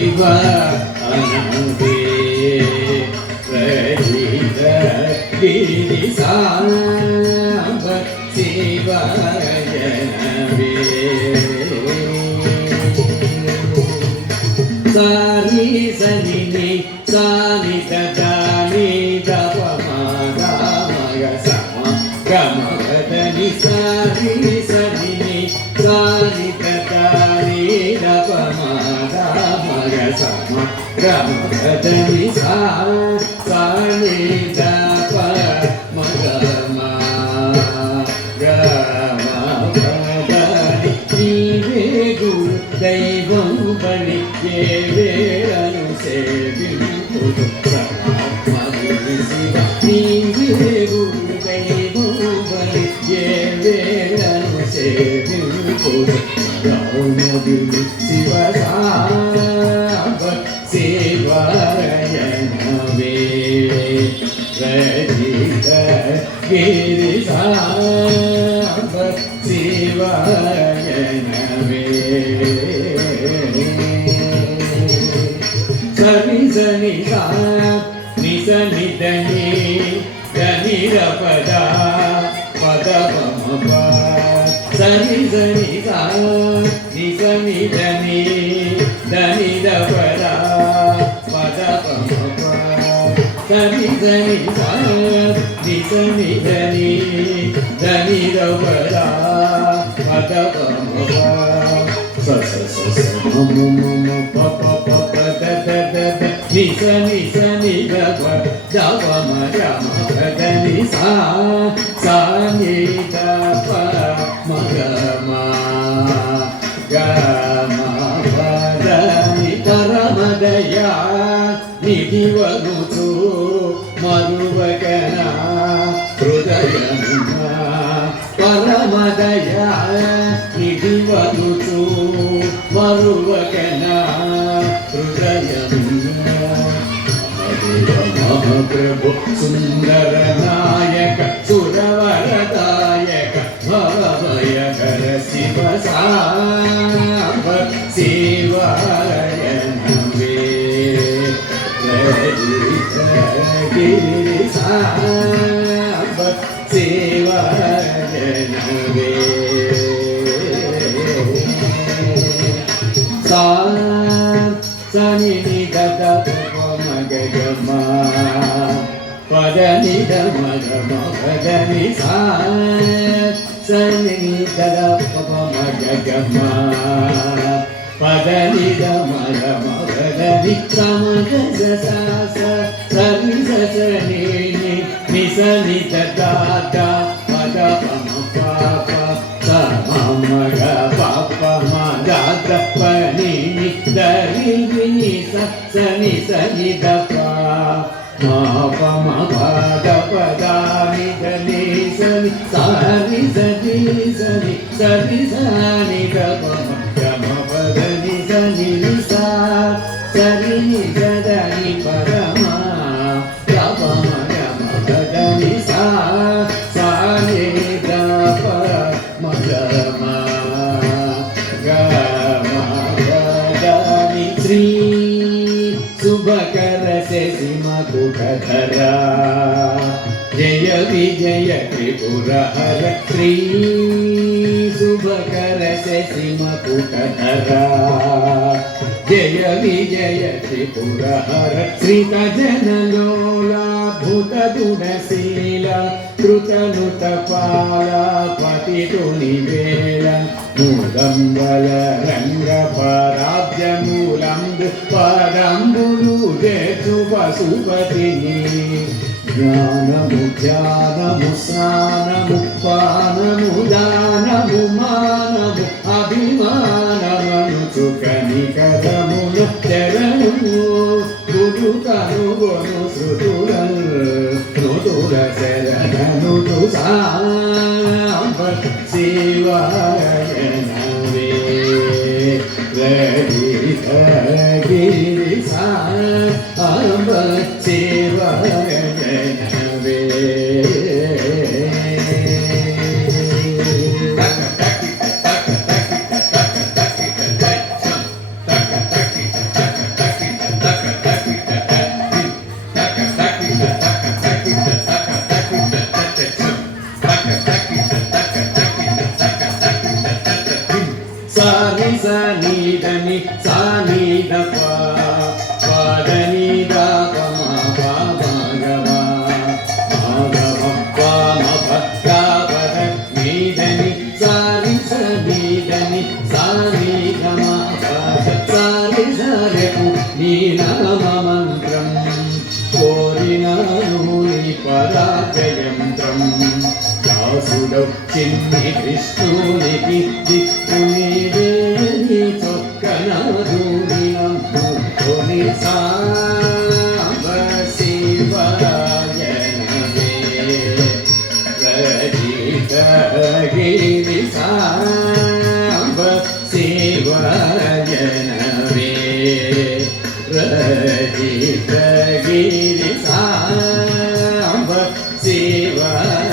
Shiva Anandi ni sa ni ni sa ni da da ni da pa ma da ma ga sa ma ga ma ga da ni sa ni sa ni ni sa ni da da ni da pa ma da ma ga sa ma ga ma ga da ni sa ni da pa ma ga ma ga ma ga da ni ve దైవం బలి ఏ వేళను సేవింతుడు శివ నీవేవు దైవం బలి ఏ వేళను సేవింతుడు రౌనదిని శివ శివరయనవే రజిత గిరి శివరయనవే సని సని సా ని సని దని దని ర పద పద పమ ప సని సని సా ని సని దని దని ర పద పద పమ ప సని సని సా ని సని దని దని ర పద పద పమ ప స స స స మ మ మ మ ప ప ప ప ద ద ద ద ని స ని స ని ద ప ద ప మ ర మ ప ద ని సా సా ని ద ప మ గ మ గ మ ప ద ని పరమదయ నిధివగుచు మరువకన హృదయమున పరమదయ నిధివగుచు మరువకన హృదయమున మహాప్రభు సుందర నాయక సురవరదాయక భవభయకర శివ సాంబ శివరయనవే రజిత గిరి సాంబ శివరయనవే సా సని ని ద ద ప మ గ గ మ పద ని ద మ గ మ పద ని సా సని ని ద ద ప మ గ గ మ పద ని ద మ గ మ పద ని స మ గ స స స స ని స స ని ని ని స ని ద ద ద పద ప మ ప ప స మ మ గ ప ప మ ద ద ప ని ని ద ని ని స స ని స ని ద ప మ ప మ ప ద ప ద ని ద ని స ని స ని స ని స ని స ని స ని ద ప మ గ మ ప ద ని స ని ని స స ని ని ద ద ని ప ద మ ద ప మ గ మ ప ద ని స స ని ద ప మ గ మ గ మ ప ద ని శ్రీ శుభకర శశిమ కుటధర జయ విజయ త్రిపుర హర శ్రీ శుభకర శశిమ కుటధర జయ విజయ త్రిపుర హర శ్రీత జనలోల భూత దుడశీల కృతనుత పాల పతితుని వేళ మూలంబల రంగ పరాబ్జమూలంబు పరంబులు జేతు పశుపతిని జ్ఞానము ధ్యానము స్నానము పానము దానము మానము అభిమానమను చుకనికరమును తెరము గురు కనుగొను శృతుల శరణను సాంబ శివాయనవే రజిత గిరి సాంబ శివాయనవే sa ni da pa మంత్రం కోరినాను నీ పరాజయంత్రం దాసుడౌ చిన్ని కృష్ణునికి దిక్కు నీవే నీ చొక్కన దూరినము కొని సాంబ శివాయనవే రజితగిరి సాంబ శివాయనవే రజితగిరి సాంబ శివాయనవే